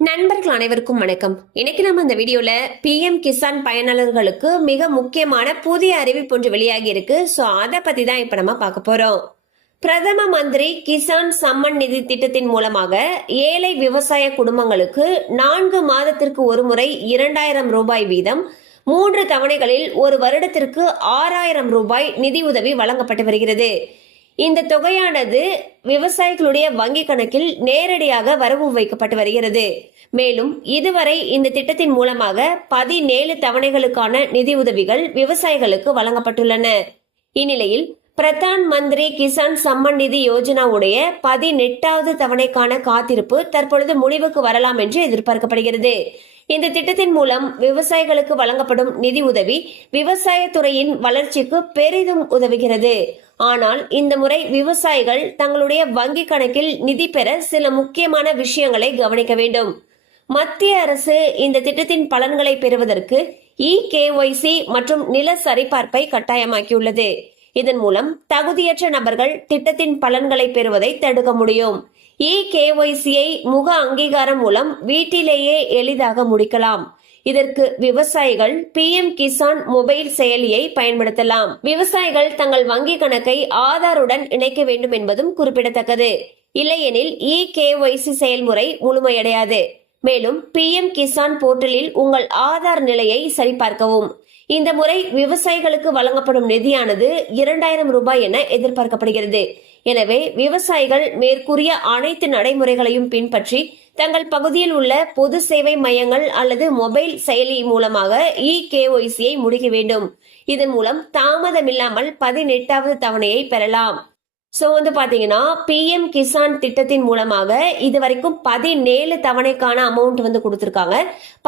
நண்பர்கள் அனைவருக்கும் வணக்கம். இன்னைக்கு நம்ம இந்த வீடியோல பிஎம் கிசான் பயனாளர்களுக்கு மிக முக்கியமான புதிய அறிவிப்பு ஒன்று வெளியாகி இருக்கு. ஸோ அதை பத்தி தான் இப்ப நம்ம பார்க்க போறோம். பிரதம மந்திரி கிசான் சம்மன் நிதி திட்டத்தின் மூலமாக ஏழை விவசாய குடும்பங்களுக்கு நான்கு மாதத்திற்கு ஒரு முறை இரண்டாயிரம் ரூபாய் வீதம் மூன்று தவணைகளில் ஒரு வருடத்திற்கு ஆறாயிரம் ரூபாய் நிதி உதவி வழங்கப்பட்டு வருகிறது. இந்த தொகையானது விவசாயிகளுடைய வங்கி கணக்கில் நேரடியாக வரவு வைக்கப்பட்டு வருகிறது. மேலும் இதுவரை இந்த திட்டத்தின் மூலமாக பதினேழு தவணைகளுக்கான நிதியுதவிகள் விவசாயிகளுக்கு வழங்கப்பட்டுள்ளன. இந்நிலையில் பிரதான் மந்திரி கிசான் சம்மன் நிதி யோஜனாவுடைய பதினெட்டாவது தவணைக்கான காத்திருப்பு தற்பொழுது முடிவுக்கு வரலாம் என்று எதிர்பார்க்கப்படுகிறது. இந்த திட்டத்தின் மூலம் விவசாயிகளுக்கு வழங்கப்படும் நிதி உதவி விவசாயத்துறையின் வளர்ச்சிக்கு பெரிதும் உதவுகிறது. ஆனால் இந்த முறை விவசாயிகள் தங்களுடைய வங்கி கணக்கில் நிதி பெற சில முக்கியமான விஷயங்களை கவனிக்க வேண்டும். மத்திய அரசு இந்த திட்டத்தின் பலன்களை பெறுவதற்கு இ கேஒய்சி மற்றும் நில சரிபார்ப்பை கட்டாயமாக்கியுள்ளது. இதன் மூலம் தகுதியற்ற நபர்கள் திட்டத்தின் பலன்களை பெறுவதை தடுக்க முடியும். இ கேஒய்சியை முக அங்கீகாரம் மூலம் வீட்டிலேயே எளிதாக முடிக்கலாம். இதற்கு விவசாயிகள் பி எம் கிசான் மொபைல் செயலியை பயன்படுத்தலாம். விவசாயிகள் தங்கள் வங்கி கணக்கை ஆதாருடன் இணைக்க வேண்டும் என்பதும் குறிப்பிடத்தக்கது. இல்லையெனில் இ கேஒய்சி செயல்முறை முழுமையடையாது. மேலும் பி எம் கிசான் போர்ட்டலில் உங்கள் ஆதார் நிலையை சரிபார்க்கவும். இந்த முறை விவசாயிகளுக்கு வழங்கப்படும் நிதியானது இரண்டாயிரம் ரூபாய் என எதிர்பார்க்கப்படுகிறது. எனவே விவசாயிகள் மேற்கூறிய அனைத்து நடைமுறைகளையும் பின்பற்றி தங்கள் பகுதியில் உள்ள பொது சேவை மையங்கள் அல்லது மொபைல் செயலி மூலமாக இ கேஒய்சியை முடிக்க வேண்டும். இதன் மூலம் தாமதமில்லாமல் பதினெட்டாவது தவணையை பெறலாம். ஸோ வந்து பார்த்தீங்கன்னா பிஎம் கிசான் திட்டத்தின் மூலமாக இது வரைக்கும் பதினேழு தவணைக்கான அமௌண்ட் வந்து கொடுத்துருக்காங்க.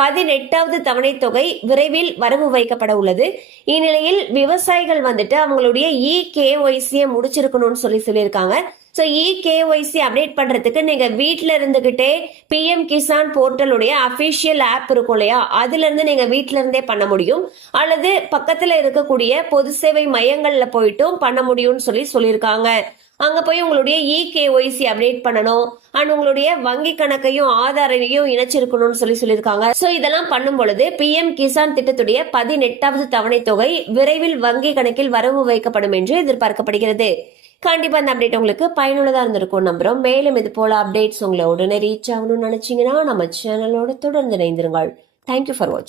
பதினெட்டாவது தவணை தொகை விரைவில் வரவு வைக்கப்பட உள்ளது. இந்நிலையில் விவசாயிகள் வந்துட்டு அவங்களுடைய இ கேஒய்சியை முடிச்சிருக்கணும்னு சொல்லி சொல்லியிருக்காங்க. ஸோ இ கேஒய்சி அப்டேட் பண்ணுறதுக்கு நீங்கள் வீட்டில் இருந்துக்கிட்டே பிஎம் கிசான் போர்ட்டலுடைய அஃபிஷியல் ஆப் இருக்கும் இல்லையா? அதுலேருந்து நீங்கள் வீட்டில இருந்தே பண்ண முடியும். அல்லது பக்கத்தில் இருக்கக்கூடிய பொது சேவை மையங்களில் போயிட்டும் பண்ண முடியும்னு சொல்லி சொல்லியிருக்காங்க. அங்கே போய் உங்களுடைய இகேஒய்சி அப்டேட் பண்ணணும். அண்ட் உங்களுடைய வங்கி கணக்கையும் ஆதாரையும் இணைச்சிருக்கணும்னு சொல்லி சொல்லியிருக்காங்க. ஸோ இதெல்லாம் பண்ணும் பொழுது பிஎம் கிசான் திட்டத்துடைய பதினெட்டாவது தவணை தொகை விரைவில் வங்கி கணக்கில் வரவு வைக்கப்படும் என்று எதிர்பார்க்கப்படுகிறது. கண்டிப்பா அந்த அப்டேட் உங்களுக்கு பயனுள்ளதா இருந்திருக்கும் நம்புறோம். மேலும் இது போல அப்டேட்ஸ் உங்களை உடனே ரீச் ஆகணும்னு நினைச்சீங்கன்னா நம்ம சேனலோட தொடர்ந்து இணைந்திருங்கள். தேங்க்யூ ஃபார் வாட்சிங்